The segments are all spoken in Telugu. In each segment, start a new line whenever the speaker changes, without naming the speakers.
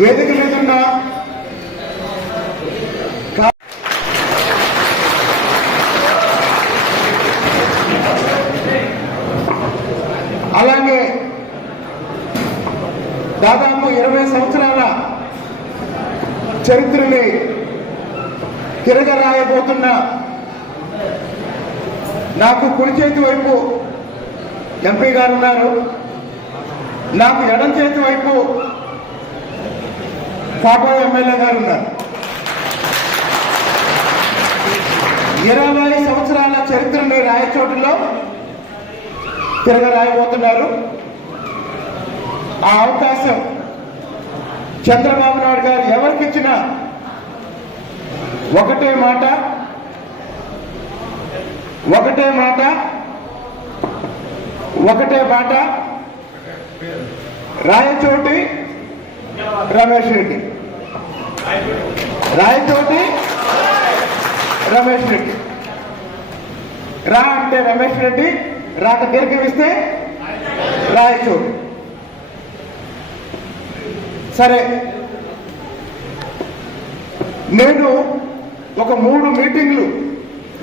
వేదిక మీదున్న అలాగే దాదాపు ఇరవై సంవత్సరాల చరిత్రని రాయబోతున్న నాకు కుడి చేతి వైపు ఎంపీ గారు ఉన్నారు నాకు ఎడం చేతి వైపు పాపా ఎమ్మెల్యే గారు ఉన్నారు ఇరవై సంవత్సరాల చరిత్రని రాయచోటులో తిరగరాయబోతున్నారు ఆ అవకాశం చంద్రబాబు నాయుడు గారు ఎవరికి ఇచ్చిన ఒకటే మాట ఒకటే మాట ఒకటే మాట రాయచోటి రమేష్ రెడ్డి రాయచోటి రమేష్ రెడ్డి రా అంటే రమేష్ రెడ్డి రాక దీర్ఘమిస్తే రాయచోటి సరే నేను ఒక మూడు మీటింగ్లు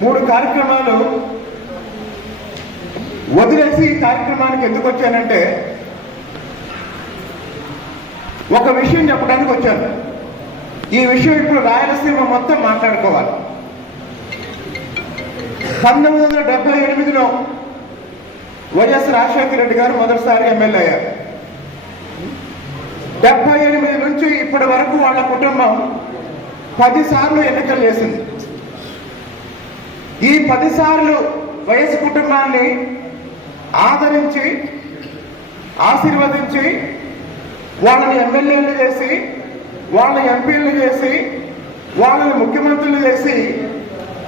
మూడు కార్యక్రమాలు వదిలేసి ఈ కార్యక్రమానికి ఎందుకు వచ్చానంటే ఒక విషయం చెప్పడానికి వచ్చాను ఈ విషయం ఇప్పుడు రాయలసీమ మొత్తం మాట్లాడుకోవాలి పంతొమ్మిది వందల డెబ్బై ఎనిమిదిలో వైఎస్ రాజశేఖర రెడ్డి గారు మొదటిసారి ఎమ్మెల్యే అయ్యారు డెబ్బై ఎనిమిది నుంచి ఇప్పటి వరకు వాళ్ళ కుటుంబం పదిసార్లు ఎన్నికలు చేసింది ఈ పదిసార్లు వైఎస్ కుటుంబాన్ని ఆదరించి ఆశీర్వదించి వాళ్ళని ఎమ్మెల్యేలు చేసి వాళ్ళని ఎంపీలు చేసి వాళ్ళని ముఖ్యమంత్రులు చేసి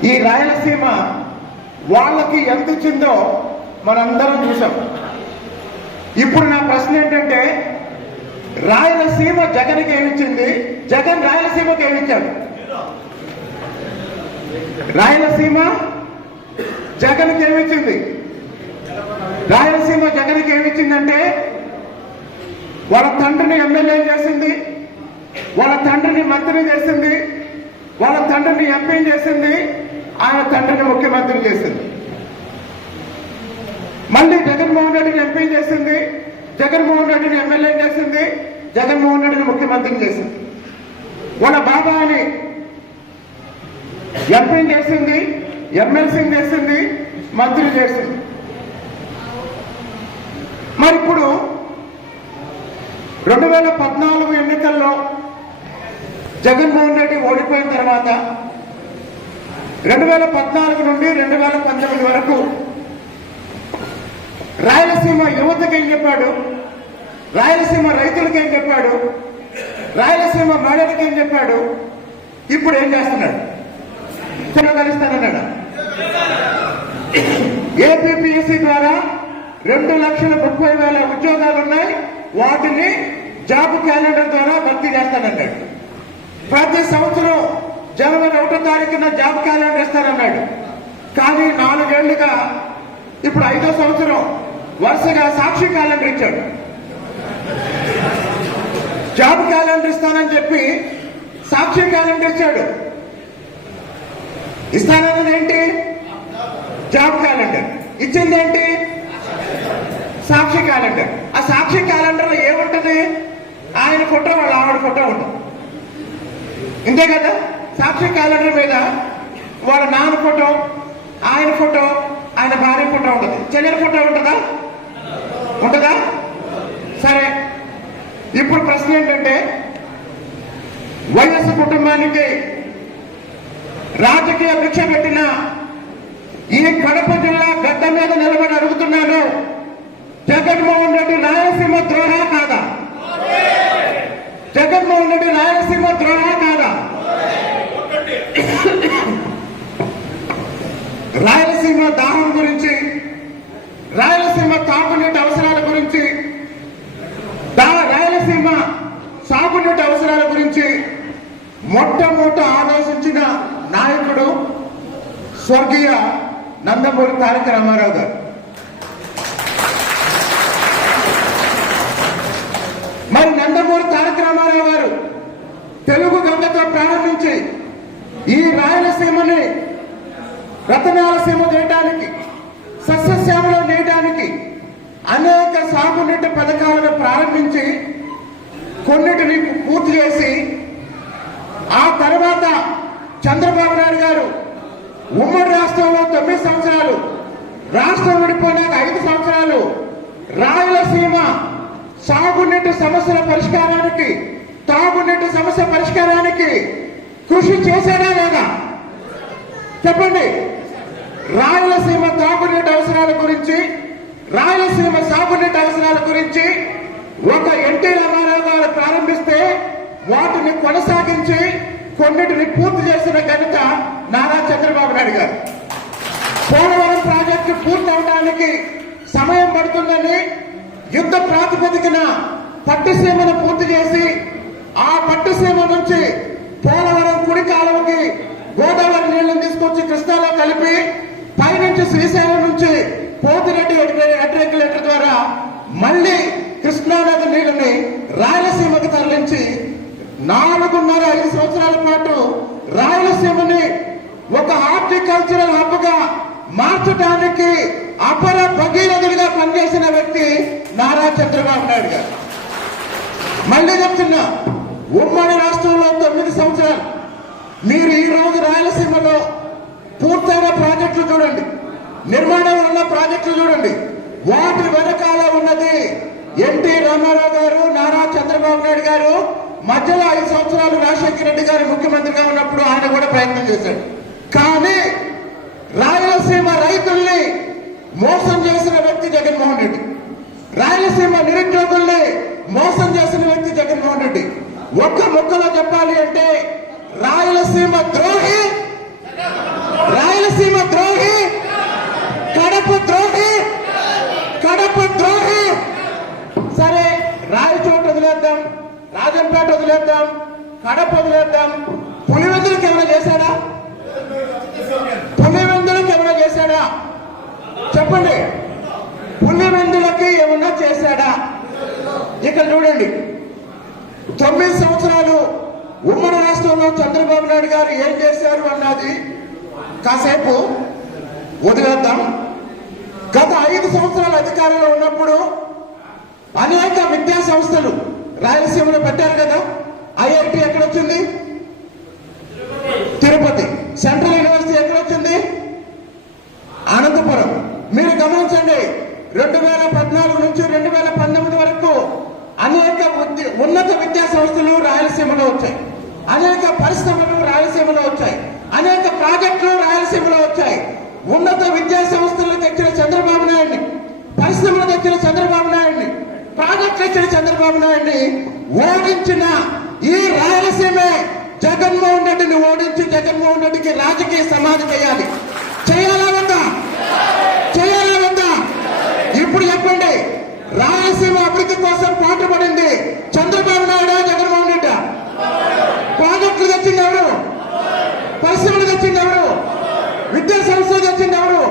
ఈ రాయలసీమ వాళ్ళకి ఎంత ఇచ్చిందో మనందరం చూసాం ఇప్పుడు నా ప్రశ్న ఏంటంటే రాయలసీమ జగన్కి ఏమిచ్చింది జగన్ రాయలసీమకి ఏమిచ్చాడు రాయలసీమ జగన్కి ఏమిచ్చింది రాయలసీమ జగన్కి ఏమిచ్చిందంటే వాళ్ళ తండ్రిని ఎమ్మెల్యే చేసింది వాళ్ళ తండ్రిని మంత్రి చేసింది వాళ్ళ తండ్రిని ఎంపీ చేసింది ఆయన తండ్రిని ముఖ్యమంత్రి చేసింది మళ్ళీ జగన్మోహన్ రెడ్డిని ఎంపీ చేసింది జగన్మోహన్ రెడ్డిని ఎమ్మెల్యే చేసింది జగన్మోహన్ రెడ్డిని ముఖ్యమంత్రి చేసింది వాళ్ళ బాబాని ఎంపీ చేసింది ఎమ్మెల్సీ చేసింది మంత్రి చేసింది మరి ఇప్పుడు రెండు వేల పద్నాలుగు ఎన్నికల్లో జగన్మోహన్ రెడ్డి ఓడిపోయిన తర్వాత రెండు వేల పద్నాలుగు నుండి రెండు వేల పంతొమ్మిది వరకు రాయలసీమ యువతకు ఏం చెప్పాడు రాయలసీమ రైతులకు ఏం చెప్పాడు రాయలసీమ మహిళలకి ఏం చెప్పాడు ఇప్పుడు ఏం చేస్తున్నాడు తిరగలిస్తానన్నాడు ఏపీపీఎస్సీ ద్వారా రెండు లక్షల ముప్పై వేల ఉద్యోగాలు ఉన్నాయి వాటిని జాబ్ క్యాలెండర్ ద్వారా భర్తీ చేస్తానన్నాడు ప్రతి సంవత్సరం జనవరి ఒకటో తారీఖున జాబ్ క్యాలెండర్ ఇస్తానన్నాడు కానీ నాలుగేళ్లుగా ఇప్పుడు ఐదో సంవత్సరం వరుసగా సాక్షి క్యాలెండర్ ఇచ్చాడు జాబ్ క్యాలెండర్ ఇస్తానని చెప్పి సాక్షి క్యాలెండర్ ఇచ్చాడు ఇస్తానన్నది ఏంటి జాబ్ క్యాలెండర్ ఇచ్చింది ఏంటి సాక్షి క్యాలెండర్ ఆ సాక్షి లో ఏముంటది ఆయన ఫోటో వాళ్ళ ఆవిడ ఫోటో ఉంటుంది ఇంతే కదా సాక్షి క్యాలెండర్ మీద వాళ్ళ నాన్న ఫోటో ఆయన ఫోటో ఆయన భార్య ఫోటో ఉంటుంది చెల్లెల ఫోటో ఉంటుందా ఉంటుందా సరే ఇప్పుడు ప్రశ్న ఏంటంటే వైఎస్ కుటుంబానికి రాజకీయ భిక్ష పెట్టిన ఈ కడప జిల్లా గడ్డ మీద నిలబడి అడుగుతున్నాను జగన్మోహన్ రెడ్డి రాయలసీమ ద్రోహ కాదా కేంద్రంలో ఉన్నట్టు రాయలసీమ ద్రోహ కాదా రాయలసీమ దాహం గురించి రాయలసీమ తాగునీటి అవసరాల గురించి రాయలసీమ సాగునీటి అవసరాల గురించి మొట్టమొదట ఆలోచించిన నాయకుడు స్వర్గీయ నందమూరి తారక రామారావు గారు నుంచి ఈ రాయలసీమని రతనాలసీమ చేయడానికి సస్యశ్యామలో చేయడానికి అనేక సాగునీటి పథకాలను ప్రారంభించి కొన్నిటిని పూర్తి చేసి ఆ తర్వాత చంద్రబాబు నాయుడు గారు ఉమ్మడి రాష్ట్రంలో తొమ్మిది సంవత్సరాలు రాష్ట్రం విడిపోయినాక ఐదు సంవత్సరాలు రాయలసీమ సాగునీటి సమస్యల పరిష్కారానికి తాగునీటి సమస్య పరిష్కారానికి కృషి చేశాడా లేదా చెప్పండి రాయలసీమ తాగునీటి అవసరాల గురించి రాయలసీమ సాగునీటి అవసరాల గురించి ఒక ఎన్టీ రామారావు గారు ప్రారంభిస్తే వాటిని కొనసాగించి కొన్నిటిని పూర్తి చేసిన ఘనత నారా చంద్రబాబు నాయుడు గారు పోలవరం ప్రాజెక్టు పూర్తి అవడానికి సమయం పడుతుందని యుద్ధ ప్రాతిపదికన పట్టుసీమను పూర్తి చేసి ఆ పట్టుసీమ నుంచి పోలవరం కుడి కాలువకి గోదావరి నీళ్లను తీసుకొచ్చి కృష్ణాలో కలిపి పైనుంచి శ్రీశైలం నుంచి పోతిరెడ్డి అడ్రెగ్యులేటర్ ద్వారా మళ్ళీ కృష్ణానది నీళ్ళని రాయలసీమకు తరలించి నాలుగున్నర ఐదు సంవత్సరాల పాటు రాయలసీమని ఒక హార్టికల్చరల్ గా మార్చడానికి అపర భగీరథుడిగా పనిచేసిన వ్యక్తి నారా చంద్రబాబు నాయుడు గారు మళ్ళీ చెప్తున్నా ఉమ్మడి రాష్ట్రంలో తొమ్మిది సంవత్సరాలు మీరు ఈ రోజు రాయలసీమలో పూర్తయిన ప్రాజెక్టులు చూడండి నిర్మాణంలో ఉన్న ప్రాజెక్టులు చూడండి వాటి వెనకాల ఉన్నది ఎన్టీ రామారావు గారు నారా చంద్రబాబు నాయుడు గారు మధ్యలో ఐదు సంవత్సరాలు రాజశేఖర రెడ్డి గారు ముఖ్యమంత్రిగా ఉన్నప్పుడు ఆయన కూడా ప్రయత్నం చేశాడు కానీ రాయలసీమ రైతుల్ని మోసం చేసిన వ్యక్తి జగన్మోహన్ రెడ్డి రాయలసీమ నిరుద్యోగుల్ని మోసం చేసిన వ్యక్తి జగన్మోహన్ రెడ్డి ఒక్క ముక్కలో చెప్పాలి అంటే రాయలసీమ ద్రోహి రాయలసీమ ద్రోహి కడప ద్రోహి కడప ద్రోహి సరే రాయచోట వదిలేద్దాం రాజంపేట వదిలేద్దాం కడప వదిలేద్దాం పులివెందులకు ఏమైనా చేశాడా పులివెందులకు ఏమైనా చేశాడా చెప్పండి పులివెందులకి ఏమన్నా చేశాడా ఇక్కడ చూడండి తొమ్మిది సంవత్సరాలు ఉమ్మడి రాష్ట్రంలో చంద్రబాబు నాయుడు గారు ఏం చేశారు అన్నది కాసేపు వదిలేద్దాం గత ఐదు సంవత్సరాల అధికారంలో ఉన్నప్పుడు అనేక విద్యా సంస్థలు రాయలసీమలో పెట్టారు కదా ఐఐటి ఎక్కడొచ్చింది తిరుపతి సెంట్రల్ యూనివర్సిటీ ఎక్కడొచ్చింది అనంతపురం మీరు గమనించండి రెండు వేల ఉన్నత విద్యా సంస్థలు రాయలసీమలో వచ్చాయి అనేక పరిశ్రమలు రాయలసీమలో వచ్చాయి అనేక ప్రాజెక్టులు రాయలసీమలో వచ్చాయి ఉన్నత విద్యా సంస్థలను తెచ్చిన చంద్రబాబు నాయుడిని పరిశ్రమలు తెచ్చిన చంద్రబాబు నాయుడిని ప్రాజెక్టులు ఇచ్చిన చంద్రబాబు నాయుడిని ఓడించిన ఈ రాయలసీమే జగన్మోహన్ రెడ్డిని ఓడించి జగన్మోహన్ రెడ్డికి రాజకీయ సమాధి చేయాలి చేయాలా వద్దా చేయాలా ఇప్పుడు చెప్పండి రాయలసీమ అభివృద్ధి కోసం పాటుపడింది వచ్చింది ఎవరు విద్యా సంస్థ వచ్చింది ఎవరు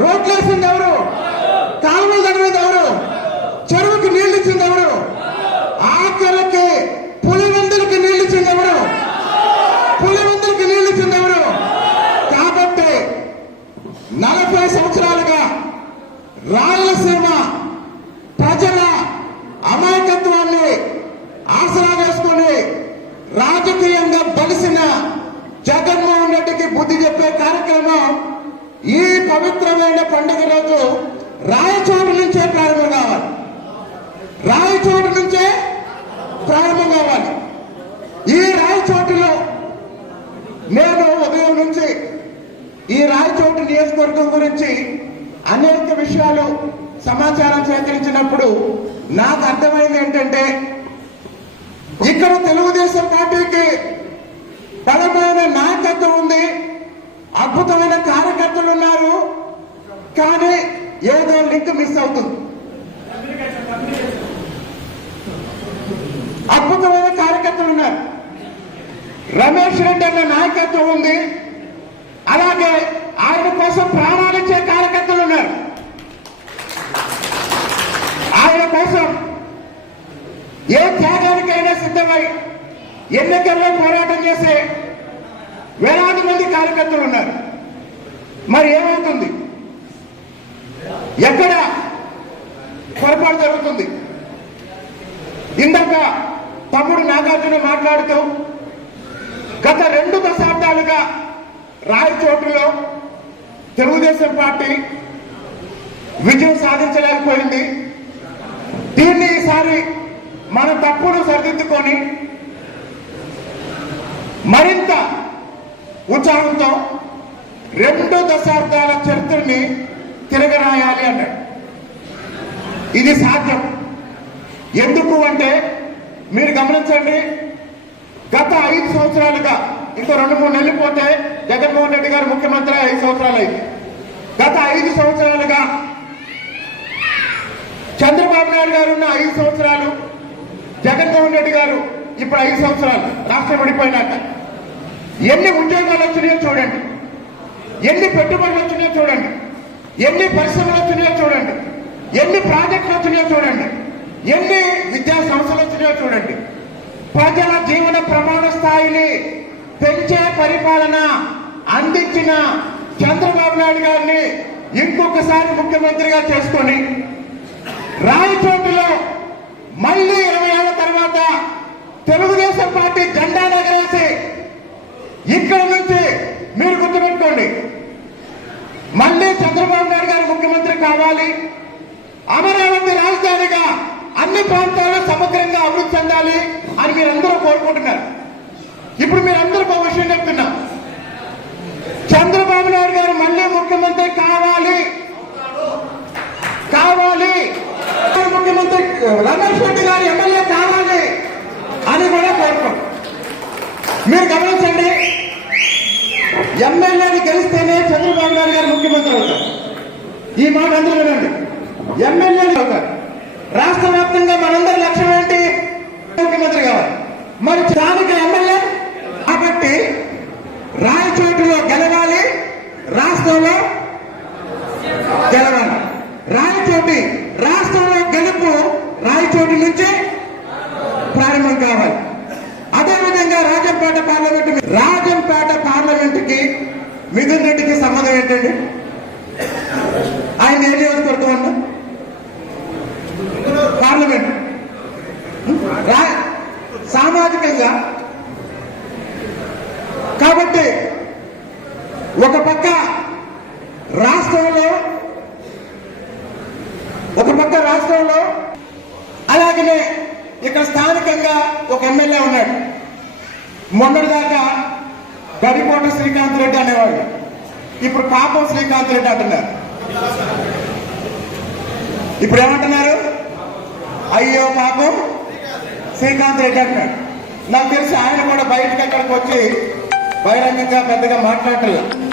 రోడ్లు వేసింది ఎవరు కాలువలు తడిపోయింది నేను ఉదయం నుంచి ఈ రాయచోటి నియోజకవర్గం గురించి అనేక విషయాలు సమాచారం సేకరించినప్పుడు నాకు అర్థమైంది ఏంటంటే ఇక్కడ తెలుగుదేశం పార్టీకి బలమైన నాయకత్వం ఉంది అద్భుతమైన కార్యకర్తలు ఉన్నారు కానీ ఏదో లింక్ మిస్ అవుతుంది రమేష్ రెడ్డి అన్న నాయకత్వం ఉంది అలాగే ఆయన కోసం ప్రాణాలిచ్చే కార్యకర్తలు ఉన్నారు ఆయన కోసం ఏ త్యాగానికైనా సిద్ధమై ఎన్నికల్లో పోరాటం చేసే వేలాది మంది కార్యకర్తలు ఉన్నారు మరి ఏమవుతుంది ఎక్కడ పొరపాటు జరుగుతుంది ఇందాక తమ్ముడు నాగార్జున మాట్లాడుతూ గత రెండు దశాబ్దాలుగా రాయచోటులో తెలుగుదేశం పార్టీ విజయం సాధించలేకపోయింది దీన్ని ఈసారి మన తప్పును సరిదిద్దుకొని మరింత ఉత్సాహంతో రెండు దశాబ్దాల చరిత్రని తిరగరాయాలి అన్నాడు ఇది సాధ్యం ఎందుకు అంటే మీరు గమనించండి గత ఐదు సంవత్సరాలుగా ఇంకో రెండు మూడు నెలలు పోతే జగన్మోహన్ రెడ్డి గారు ముఖ్యమంత్రి ఐదు సంవత్సరాలు అయింది గత ఐదు సంవత్సరాలుగా చంద్రబాబు నాయుడు గారు ఉన్న ఐదు సంవత్సరాలు జగన్మోహన్ రెడ్డి గారు ఇప్పుడు ఐదు సంవత్సరాలు రాష్ట్రం పడిపోయినాక ఎన్ని ఉద్యోగాలు వచ్చినాయో చూడండి ఎన్ని పెట్టుబడులు వచ్చినాయో చూడండి ఎన్ని పరిశ్రమలు వచ్చినాయో చూడండి ఎన్ని ప్రాజెక్టులు వచ్చినాయో చూడండి ఎన్ని విద్యా సంస్థలు వచ్చినాయో చూడండి ప్రజల జీవన ప్రమాణ స్థాయిని పెంచే పరిపాలన అందించిన చంద్రబాబు నాయుడు గారిని ఇంకొకసారి ముఖ్యమంత్రిగా చేసుకొని రాయచోటిలో మళ్ళీ ఇరవై ఏళ్ళ తర్వాత తెలుగుదేశం పార్టీ జెండా ఎగరేసి ఇక్కడ నుంచి మీరు గుర్తుపెట్టుకోండి మళ్ళీ చంద్రబాబు నాయుడు గారు ముఖ్యమంత్రి కావాలి అమరావతి రాజధానిగా అన్ని ప్రాంతాలు సమగ్రంగా అభివృద్ధి చెందాలి అని మీరందరూ కోరుకుంటున్నారు ఇప్పుడు మీరందరూ ఒక విషయం చెప్తున్నా చంద్రబాబు నాయుడు గారు మళ్ళీ ముఖ్యమంత్రి కావాలి కావాలి ముఖ్యమంత్రి రమేష్ రెడ్డి గారు ఎమ్మెల్యే కావాలి అని కూడా కోరుకోండి మీరు గమనించండి ఎమ్మెల్యేని గెలిస్తేనే చంద్రబాబు నాయుడు గారు ముఖ్యమంత్రి అవుతారు ఈ మాట అందరూ వినండి ఎమ్మెల్యేలు అవుతారు రాష్ట్ర వ్యాప్తంగా మనందరి లక్ష్యం మరి స్థానిక ఎమ్మెల్యే కాబట్టి రాయచోటిలో గెలవాలి రాష్ట్రంలో గెలవాలి రాయచోటి రాష్ట్రంలో గెలుపు రాయచోటి నుంచి ప్రారంభం కావాలి అదేవిధంగా రాజంపేట పార్లమెంట్ రాజంపేట పార్లమెంట్ కి మిథున్ రెడ్డికి సంబంధం ఏంటండి ఆయన ఏ నియోజకవర్గం కదా కాబట్టి ఒక పక్క రాష్ట్రంలో ఒక పక్క రాష్ట్రంలో అలాగనే ఇక్కడ స్థానికంగా ఒక ఎమ్మెల్యే ఉన్నాడు మొన్నటిదాకా గడిపోట శ్రీకాంత్ రెడ్డి అనేవాడు ఇప్పుడు పాపం శ్రీకాంత్ రెడ్డి అంటున్నారు ఇప్పుడు ఏమంటున్నారు అయ్యో పాపం శ్రీకాంత్ రెడ్డి అంటున్నాడు నాకు తెలిసి ఆయన కూడా బయటకు ఎక్కడికి వచ్చి బహిరంగంగా పెద్దగా మాట్లాడటం